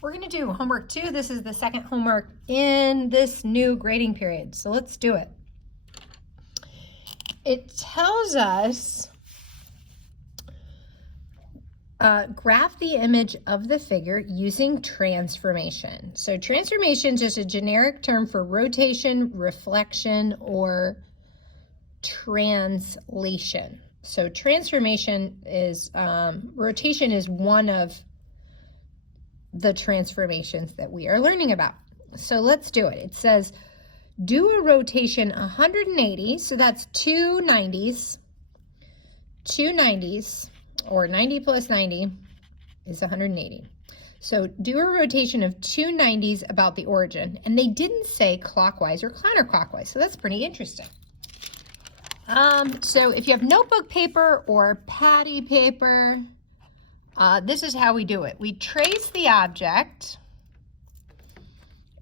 We're going to do homework 2. This is the second homework in this new grading period. So let's do it. It tells us graph the image of the figure using transformation. So transformation is just a generic term for rotation, reflection, or translation. So transformation is, rotation is one of the transformations that we are learning about. So let's do it. It says, do a rotation 180, so that's 2 90s, or 90 plus 90 is 180. So do a rotation of 2 90s about the origin, and they didn't say clockwise or counterclockwise, so that's pretty interesting. So if you have notebook paper or patty paper, this is how we do it. We trace the object,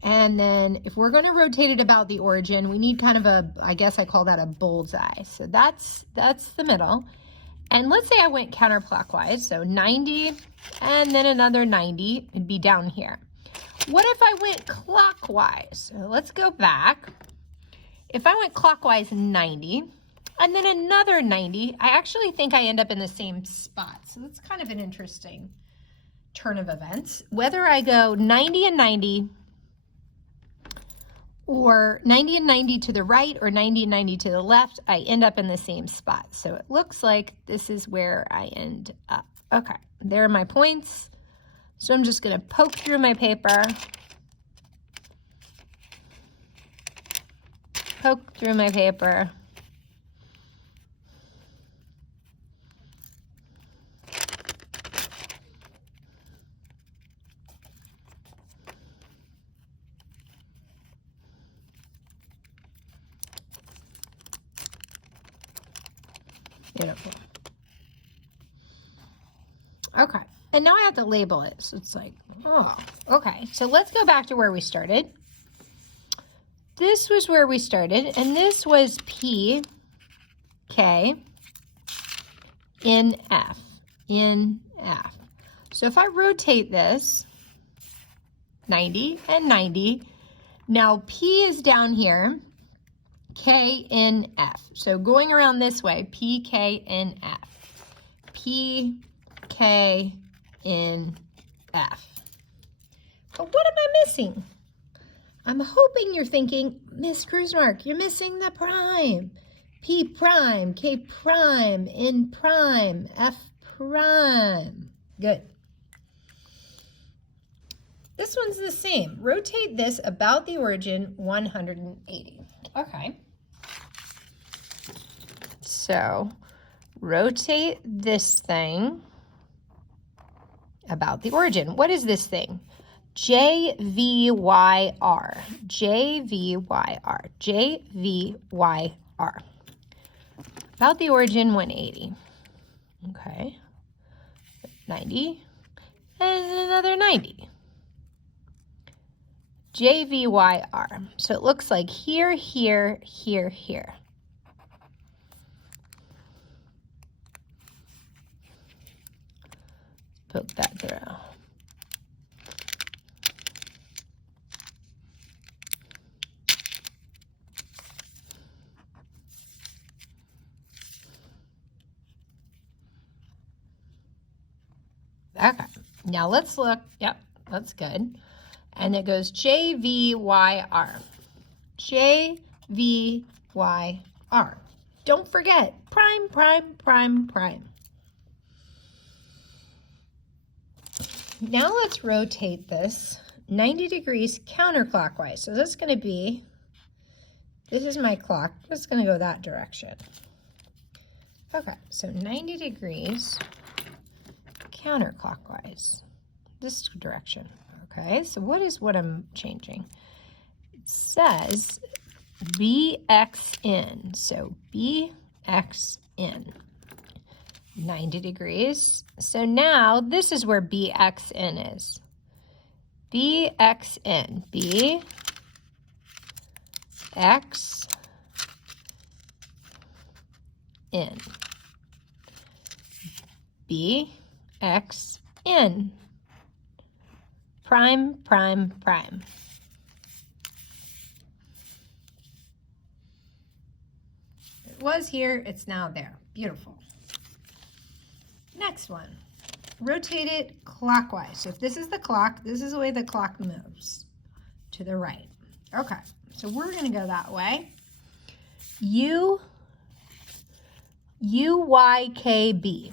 and then if we're going to rotate it about the origin, we need kind of a, I guess I call that a bullseye. So that's the middle. And let's say I went counterclockwise, so 90 and then another 90, it'd be down here. What if I went clockwise? So let's go back. If I went clockwise 90, and then another 90, I actually think I end up in the same spot. So that's kind of an interesting turn of events. Whether I go 90 and 90, or 90 and 90 to the right, or 90 and 90 to the left, I end up in the same spot. So it looks like this is where I end up. Okay, there are my points. So I'm just gonna poke through my paper. Poke through my paper. Beautiful. Okay, and now I have to label it. So it's like, oh, okay. So let's go back to where we started. This was where we started, and this was P, K, in F, in F. So if I rotate this, 90 and 90, now P is down here, K in F. So going around this way, P, K, in F. P, K, in F. But what am I missing? I'm hoping you're thinking, Miss Krusemark, you're missing the prime. P prime, K prime, in prime, F prime. Good. This one's the same. Rotate this about the origin 180. Okay. So rotate this thing about the origin. What is this thing? JVYR. JVYR. JVYR. About the origin 180. Okay. 90 and another 90. JVYR. So it looks like here, here, here, here. Poke that through. Okay, now let's look. Yep, that's good. And it goes JVYR. JVYR. Don't forget, prime, prime, prime, prime. Now let's rotate this 90 degrees counterclockwise. So this is going to be, this is my clock. It's going to go that direction. Okay, so 90 degrees counterclockwise, this direction. Okay, so what is what I'm changing? It says BX in, so BX in, 90 degrees. So now this is where BX in is. BX in, BX in, BX in. prime, prime, prime. It was here, it's now there. Beautiful. Next one, rotate it clockwise. So if this is the clock, this is the way the clock moves, to the right. Okay, so we're gonna go that way. U, Y, K, B.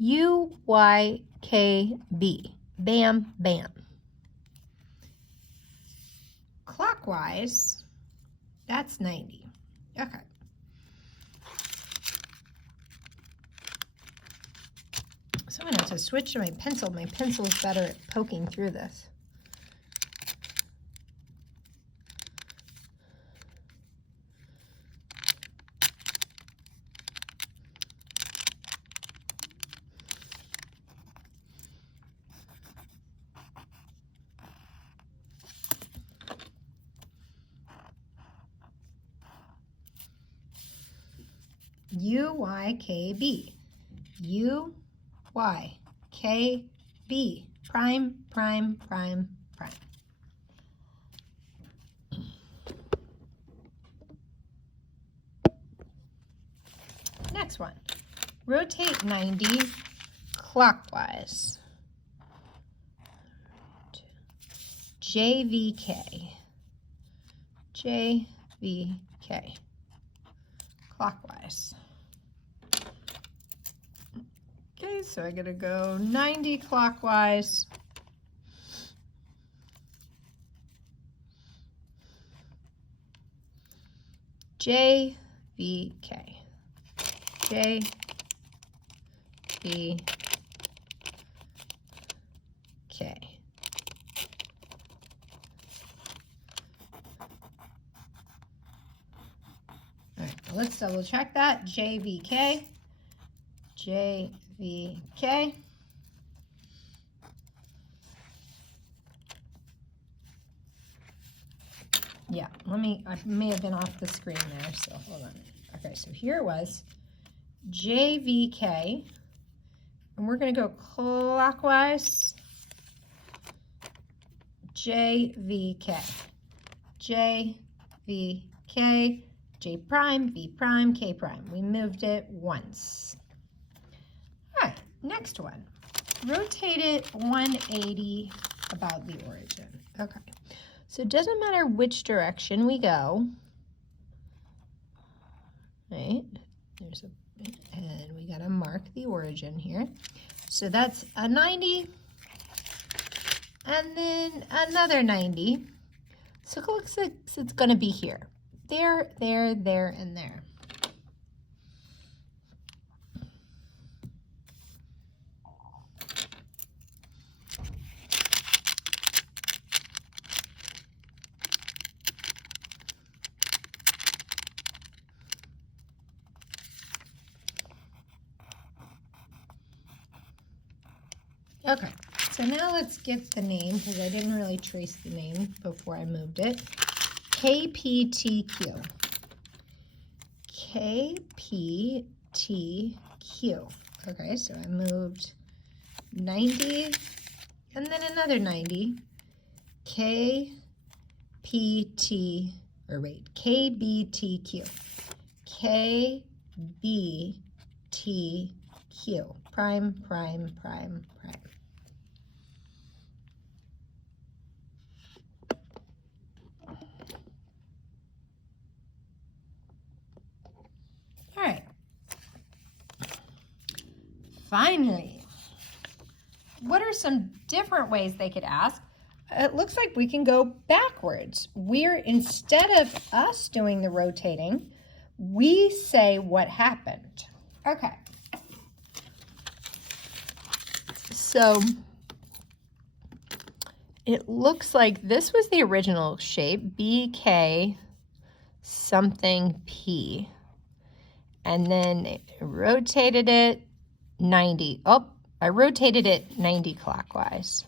U, Y, K, B. Bam, bam. Clockwise, that's 90. Okay. So I'm gonna have to switch to my pencil. My pencil's better at poking through this. U, Y, K, B. U, Y, K, B. Prime, prime, prime, prime. Next one. Rotate 90 clockwise. JVK. JVK. Clockwise. Okay, so I gotta go 90 clockwise. JVK. JVK. All right, let's double check that. JVK. JVK. Yeah, I may have been off the screen there, so hold on. Okay, so here it was, JVK, and we're gonna go clockwise, JVK, JVK, J prime, V prime, K prime. We moved it once. All right, next one. Rotate it 180 about the origin. Okay, so it doesn't matter which direction we go, right? And we gotta mark the origin here. So that's a 90, and then another 90. So it looks like it's gonna be here. There, there, there, and there. Okay, so now let's get the name, because I didn't really trace the name before I moved it. KPTQ. KPTQ. Okay, so I moved 90 and then another 90. KBTQ. KBTQ. Prime, prime, prime, prime. All right. Finally, what are some different ways they could ask? It looks like we can go backwards. Instead of us doing the rotating, we say what happened. Okay. So it looks like this was the original shape, BK something P. And then it rotated it 90. Oh, I rotated it 90 clockwise.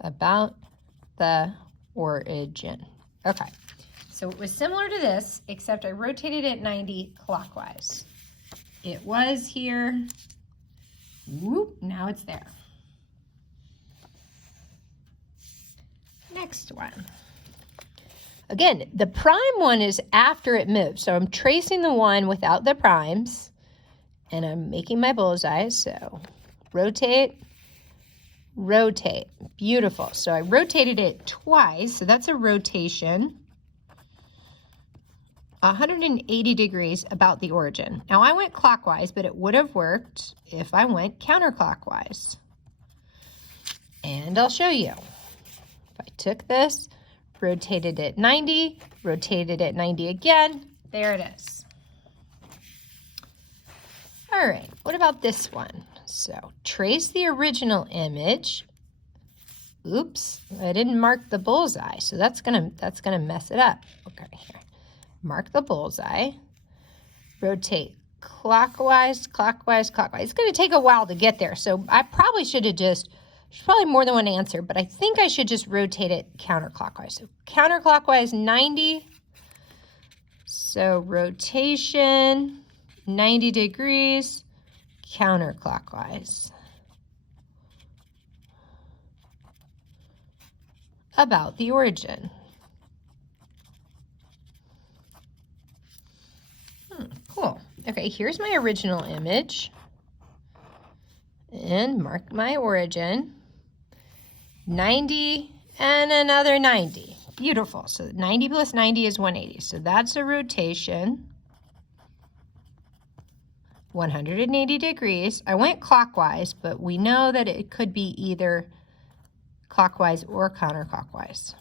About the origin. Okay, So it was similar to this, except I rotated it 90 clockwise. It was here. Whoop, now it's there. Next one. Again, the prime one is after it moves. So I'm tracing the one without the primes, and I'm making my bullseye. So rotate, rotate. Beautiful. So I rotated it twice. So that's a rotation. 180 degrees about the origin. Now I went clockwise, but it would have worked if I went counterclockwise. And I'll show you. If I took this, rotated it 90, rotated it 90 again, there it is. All right, what about this one? So trace the original image. Oops, I didn't mark the bullseye, so that's gonna mess it up. Okay, here. Mark the bullseye, rotate clockwise, clockwise, clockwise. It's going to take a while to get there, so I probably should have there's probably more than one answer, but I think I should just rotate it counterclockwise. So counterclockwise 90, so rotation 90 degrees, counterclockwise. About the origin. Cool. Okay, here's my original image. And mark my origin. 90 and another 90. Beautiful. So 90 plus 90 is 180. So that's a rotation. 180 degrees. I went clockwise, but we know that it could be either clockwise or counterclockwise.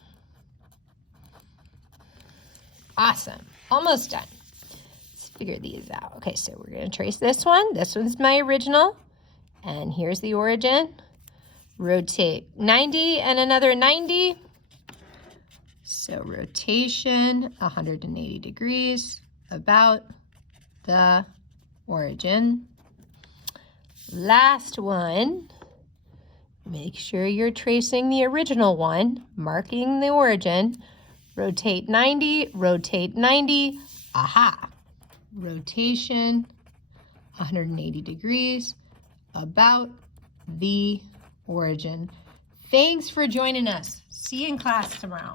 Awesome. Almost done. Figure these out. Okay, so we're going to trace this one. This one's my original. And here's the origin. Rotate 90 and another 90. So rotation 180 degrees about the origin. Last one. Make sure you're tracing the original one, marking the origin. Rotate 90, rotate 90. Aha! Rotation 180 degrees about the origin. Thanks for joining us. See you in class tomorrow.